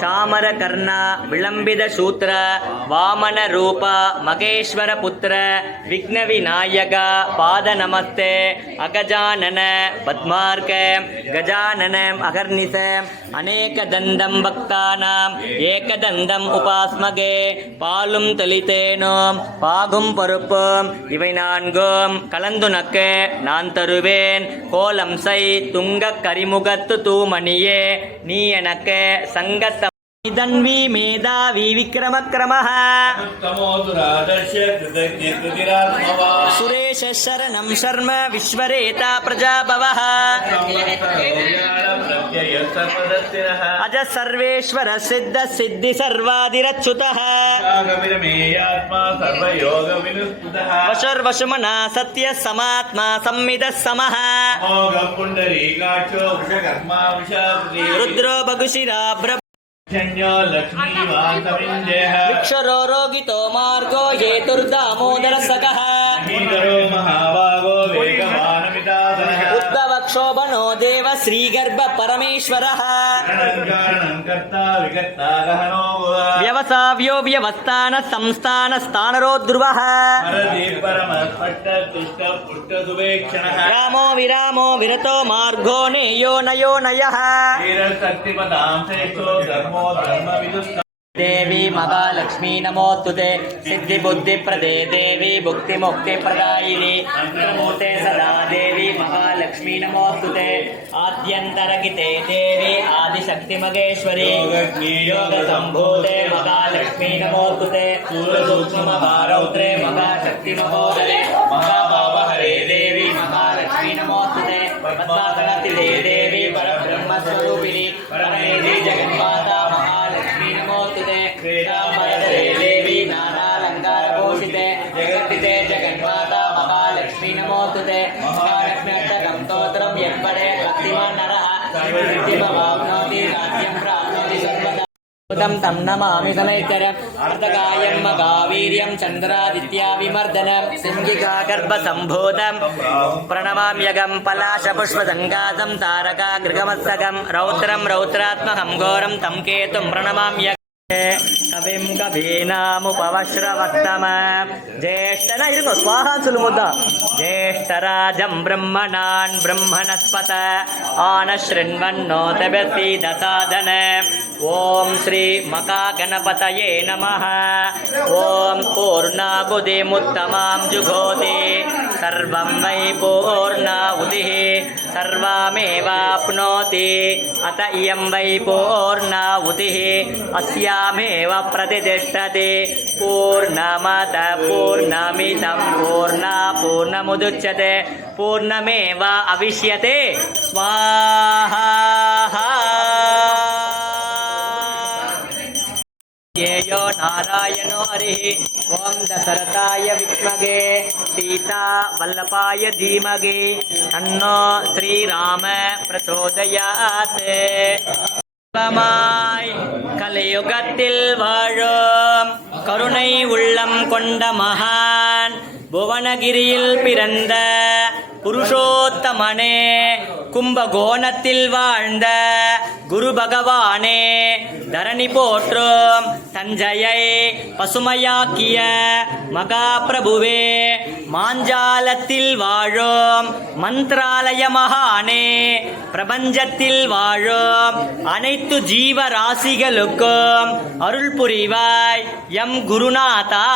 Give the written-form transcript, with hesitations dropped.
சாமர கர்ணா விளம்பித சூத்ர வாமன ரூப மகேஸ்வர புத்திர விக்ன விநாயக பாத நமஸ்தே அகஜானன பத்மார்க்க கஜானன அகர்நிச அநேக தந்தம் பக்தானாம் ஏகதந்தம் உபாஸ்மகே பாலும் தெளித்தேனோம் பாகும் பருப்பும் இவை நான்கும் கலந்துனக்க நான் தருவேன் கோலம் சை துங்க கரிமுகத்து தூமணியே நீ எனக்கு சங்கத்த தன்வி மேதாவி விக்ரமக்ரமஹ சுரேஷ சரணம் சர்ம விஸ்வரேதா பிரஜாபவஹ அஜ சர்வேஸ்வர சித்த சித்தி சர்வாதிரச்சுதஹ வசர் வசுமனா சத்ய சமாத்மா சம்மித சமஹ ருத்ரோ பகுஷிரா वृक्षरो रोगितो मार्गो हेतुर्दामोदर सकः उद्धवक्षोभनो देव श्रीगर्भ परमेश्वरः व्यवसाव्यो व्यवस्थान संस्थान स्थानरो ध्रुवः रामो विरामो विरतो मार्गो नेयो नयो नयः देवी महालक्ष्मी नमोस्तुते सिद्धि बुद्धि प्रदे देवी भुक्ति मुक्ति प्रदायिनी नमोते सदा देवी महालक्ष्मी नमोस्तुते आद्यंतरगिते देवी आदिशक्ति मगेश्वरी योग संभूते महालक्ष्मी नमोस्तुते सूक्ष्म महारौद्रे महाशक्ति महोदरे महाभावहरे देवी महालक्ष्मी नमोस्तुते पद्मासनस्थिते देवी परब्रह्म स्वरूपिणी परमेधी जगन्माता महालक्ष्मी नमोस्तुते श्रीरामरदरे देवी नानालंकारभूषिते जगत्तिते जगन्माता महालक्ष्मी नमोस्तुते महालक्ष्मी अष्टकं स्तोत्रं यत्पठे भक्तिमान् नरः सर्वसिद्धिमवाप्नोति राज्यं प्राप्नोति सर्वदा तं नमामि सनैश्चर्यम् अर्धकायं मगावीर्यं चन्द्रादित्या विमर्दनं सिंहिका गर्भसम्भूतं प्रणमाम्यगं पलाशपुष्पसङ्गासं तारका गृगमस्तकं रौद्रं रौद्रात्मकं घोरं तं केतुं प्रणमाम्य कविं कवीनामुपवश्रवस्तम ज्येष्ठन इरुको स्वाहा सुलुमुदा ज्येष्ठराजं ब्रह्मणान् ब्रह्मणस्पत आनशृण्वन्नोतभसि दसादन ओम श्री महागणपतये नमः ओम पूर्णाहुतिमुत्तमां जुहोति सर्वं वै पूर्णाहुतिः सर्वमेवाप्नोति अत इयं वै पूर्णाहुतिः अस्यामेव प्रतिष्ठते पूर्णमद पूर्णमिदं पूर्णमुदच्यते पूर्णमेव अविष्यते स्वाहा येयो नारायणो हरिः ओं दशरथाय विद्महे सीता वल्लभाय धीमहि तन्नो श्रीराम प्रचोदयात् கலியுகத்தில் வாழும் கருணை உள்ளம் கொண்ட மகான் புவனகிரியில் பிறந்த புருஷோத்தமனே கும்பகோணத்தில் வாழ்ந்த குரு பகவானே தரணி போற்றும் தஞ்சையை பசுமையாக்கிய மகாபிரபுவே மாஞ்சாலத்தில் வாழும் மந்திராலய மகானே பிரபஞ்சத்தில் வாழும் அனைத்து ஜீவராசிகளுக்கும் அருள் புரிவாய் எம் குருநாதா.